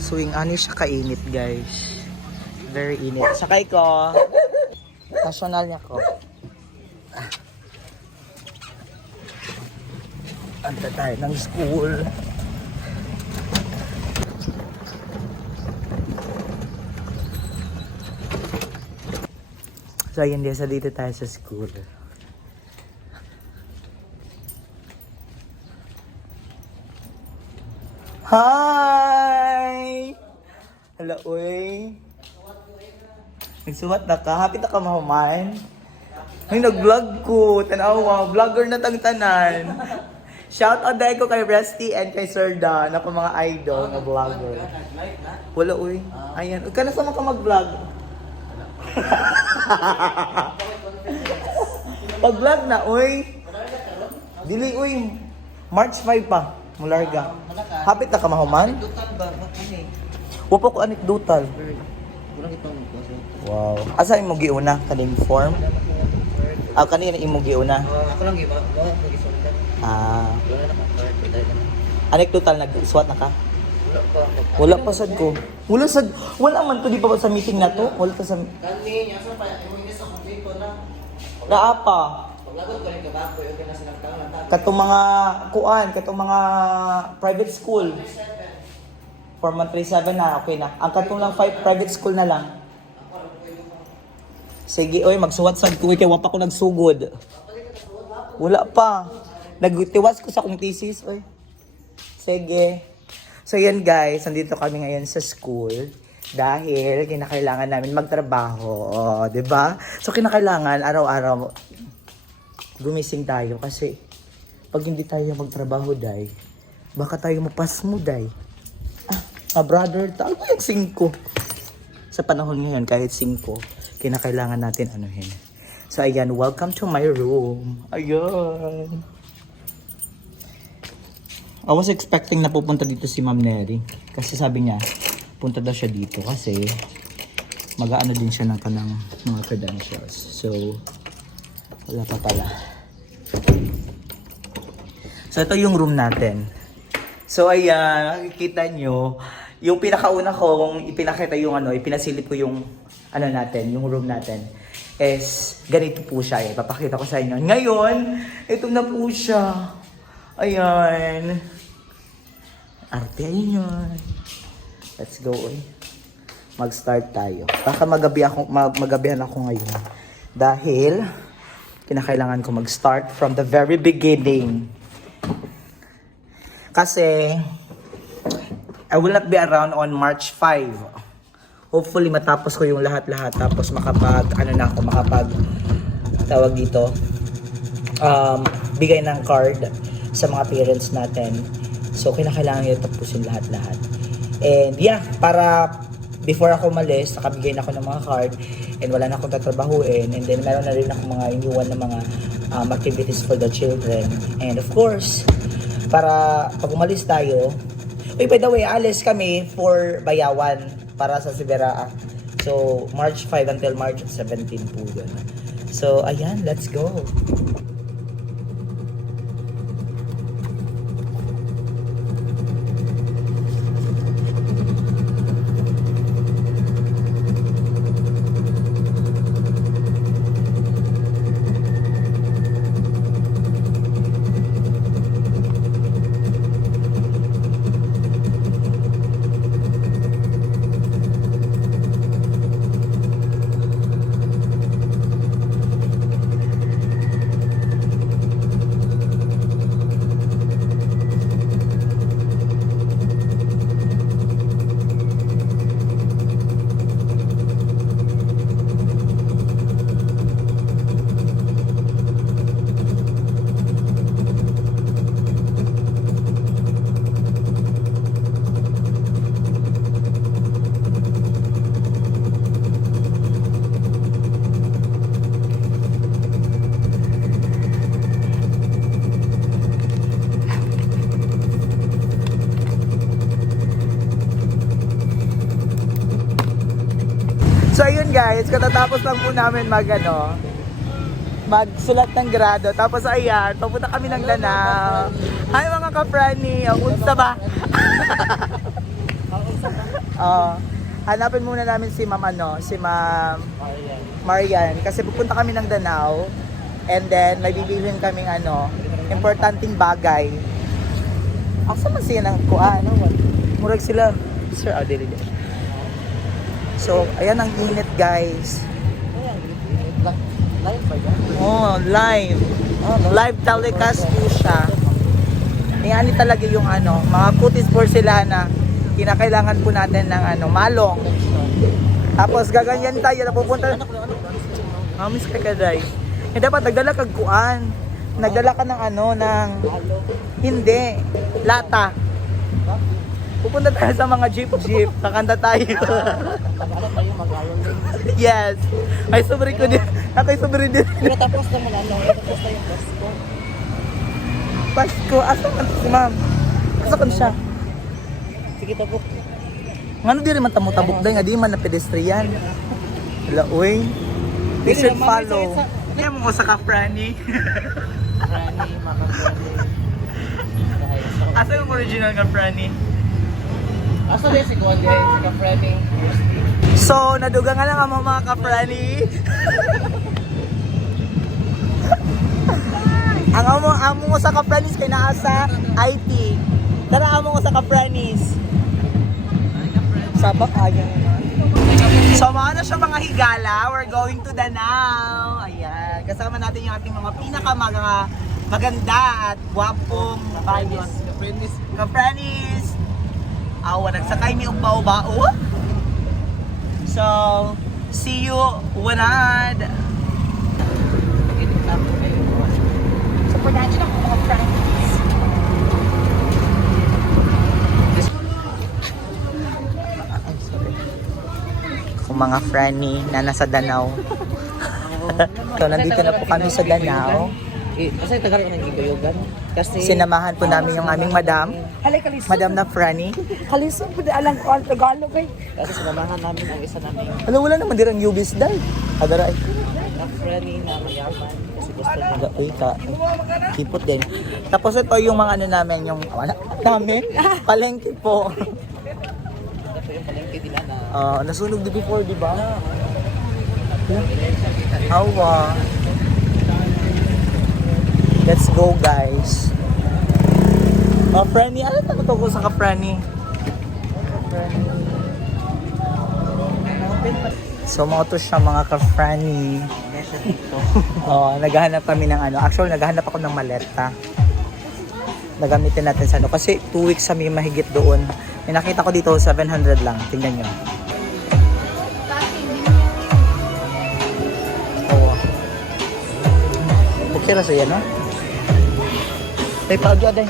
Swing ani siya kainit guys. Very init. Sakay ko. National niya ko. Anta tayo ng school. So ayun din, sa dito tayo sa school. Hi! Hello, uy. Nagsuwat na ka? Happy na ka mahuman? Ay, nag-vlog ko. Tanawa, vlogger na tang-tanan. Shout out dahil ko kay Rusty and kay Sir Dan, na mga idol na vlogger. Wala, uy. Ayan. Huwag ka na sama ka mag-vlog. Pag-vlog na, uy. Dili, uy. March 5 pa. Mularga. Hapit na ka mahuman? Wapo ko anekdotal. Wow. Asa imo giuna kaning form? Kanina imo giuna. Ako lang iba. Anekdotal nag-swat na ka? Wala pa. Wala pa sad ko. Wala man to di pa sa meeting na to. Wala pa sa Kani, asa pa imo inis ako dito na. Naapa. Paglagot ko rin ka ba? Kuya ka na sinagtangan na tayo. Katong mga private school. Format 37 na, okay na. Ang katong lang 5 private school na lang. Sige, oy, magsuwat sad ko kay wa pa ko nagsugod. Wala pa. Nagtiwas ko sa kong thesis, oy. Sige. So yan guys, nandito kami ngayon sa school dahil kinakailangan namin magtrabaho, oh, 'di ba? So kinakailangan araw-araw gumising tayo kasi pag hindi tayo magtrabaho, day, baka tayo mapas mo, day. Brother, tago yung 5. Sa panahon ngayon, kahit 5, kinakailangan natin anuhin. So, ayan, welcome to my room. Ayan. I was expecting na pupunta dito si Ma'am Neri. Kasi sabi niya, punta daw siya dito kasi mag-aano din siya ng kanang mga credentials. So, wala pa pala. So, ito yung room natin. So, ayan, nakikita nyo, yung pinakauna kong ipinakita yung ipinasilip ko yung natin, yung room natin is ganito po siya. Ipapakita ko sa inyo. Ngayon, ito na po siya. Ayan. Arte, ayun yun. Let's go, oy. Mag-start tayo. Baka magabihan ako ngayon. Dahil, kinakailangan ko mag-start from the very beginning. Kasi, I will not be around on March 5. Hopefully, matapos ko yung lahat-lahat. Tapos tawag dito, bigay ng card sa mga parents natin. So, kinakailangan yung tapusin lahat-lahat. And yeah, para before ako umalis, nakabigay na ako ng mga card and wala na akong tatrabahuin. And then, meron na rin ako mga iniwan na mga activities for the children. And of course, para pag umalis tayo, by the way, alis kami for Bayawan para sa Siberaa. So, March 5 until March 17 po yun. So, ayan, let's go. So ayun guys, katatapos lang po namin magsulat ng grado. Tapos ayan, papunta kami ng Danao. Hi mga ka-Franny! Ang unsa ba? Hanapin muna namin si Ma'am si Ma'am Marian. Kasi pupunta kami ng Danao. And then, may bibilhin kaming importanteng bagay. Asa man siya ng kuan? Murag sila. Sir, dili. So, ayan ang init, guys. Live ba yan? Oh, live. Live telecast po siya. Ayan talaga yung mga kutis porcelana. Kinakailangan po natin ng malong. Tapos gaganyan tayo na pupunta. Miss Kakaday. Dapat nagdala kag kuan. Nagdala ka ng ng hindi, lata. Pupunta tayo sa mga jeep. Kakanta tayo. Ano tayo mag-alon din? Yes. Ay, sobre ko din. Ako'y sobre din. Pero tapos naman tapos na yung Pasko. Pasko. Asa man si ma'am? Asa kan siya? Sige, tabok. Ngano di rin man tamo-tabok day nga di man na pedestrian. Wala, uy. They should follow. Kaya mo ko sa ka-Franny. Franny, mama Franny. Asa yung original ka-Franny? Asa din si Kuan din, si ka-Franny. So, naduga nga lang ang mga ka-Franny. Ang amo mo sa ka-Frannies kay naa sa IT. Tara amo ko sa ka-Frannies. Sabak ayan naman. So, mga siya mga higala. We're going to Danao. Ayan. Kasama natin yung ating mga maganda at gwapong bayos. Ka-Frannies. Awa, nagsakay ni Ugbao-bao. So, see you wanad. So, panahin ako mga Frannies. Kung mga Franny na nasa Danao. So, nandito na po kami sa Danao. Kasi tagal ko nang gigoyogan. Kasi Sinamahan po namin yung aming madam. Madam na Franny. Kalisun po alam ko ang Tagalog ay. kasi sinamahan namin ang isa namin Wala naman dirang Ubis dahil. Adara ay. na Franny na mayaman. Kasi gusto niya. Uy, kipot din. Tapos ito yung mga namin, yung namin, palengke po. Ito yung palengke nila na Nasunog di before, di ba? Awa. Let's go, guys. Franny, ano tanong to ko sa ka-Franny? So, mga to siya mga ka-Franny. Naghahanap kami ng Actually, naghahanap ako ng maleta. Nagamitin natin sa Kasi 2 weeks kami mahigit doon. May nakita ko dito, 700 lang. Tingnan nyo. Okay ra siya, no? Tay paagyo day.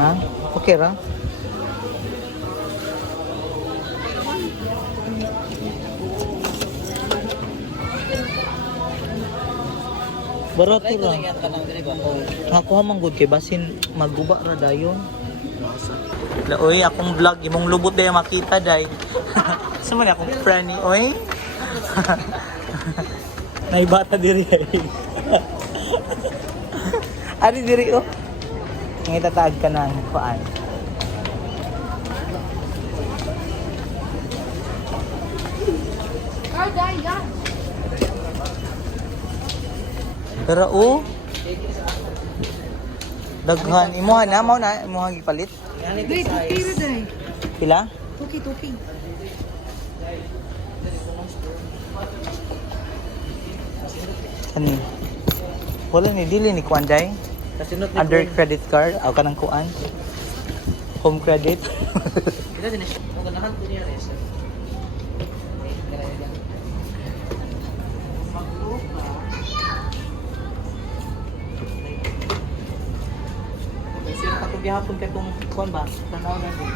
Ha? Okay ra? Barato Try ko ra. lang yan kanang diri ba ko. Nakuha man gud kay basin magguba ra dayon. Oy, akong vlog imong lubot day makita day. Sumali akong Franny, oy. Naibata diri. Ari diri oh. Ngay tatag ka ng kuan. Pero oh. Daghan imuha na mao na imuha gipalit. Yan ito size. Pila? Tuki. Ani. Wala ni dili ni kuan day. Kasi not Under credit card aw kanang kuan. Home credit. Kita din siya. Kung ganahan ko niya rin. May sila katubihapon ka itong kuwan ba? Tanaw na din.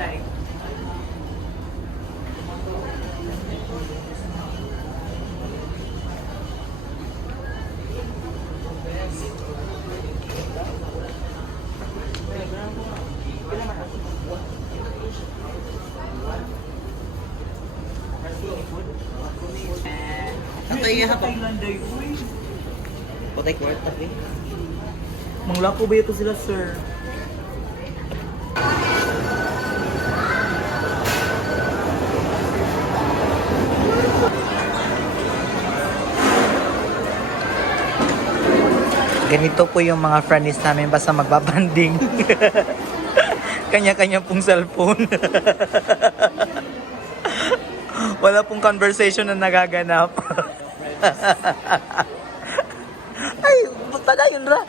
dai. Natay iya pa. Thailanday, uy. Patay kwarta eh. Manglako ba ito sila, sir? Ganito po yung mga friends namin basta magbabanding. Kanya-kanya pong cellphone. Wala pong conversation na nagaganap. Ay, padayon ra.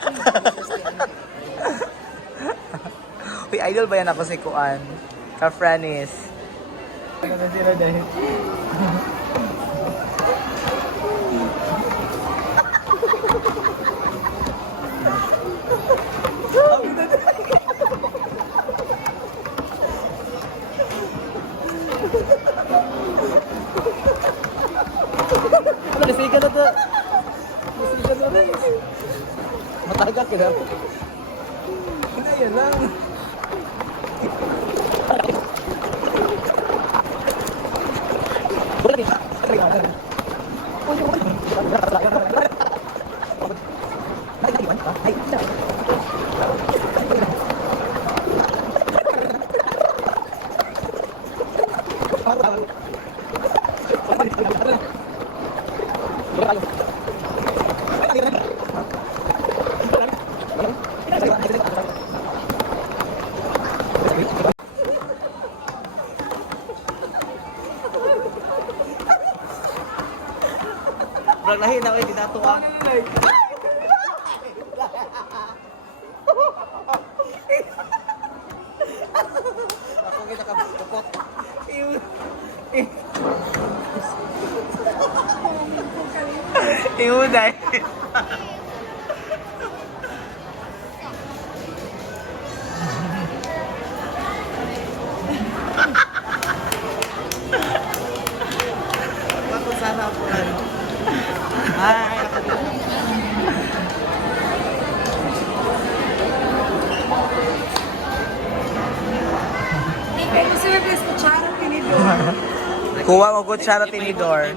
Uy, idol ba yan ako si Kuan? Ka-Franis. Ano na sila dahil? Nasiga na to. Nasiga na rin. Matagak ka na. Hindi, yan lang. Brag lahi na kayo, dito ah. Ako kita ka bukot. Iuday. Ako sana po ano. Ay, Service ko charo pinidor. kuha ko kutsara tinidor.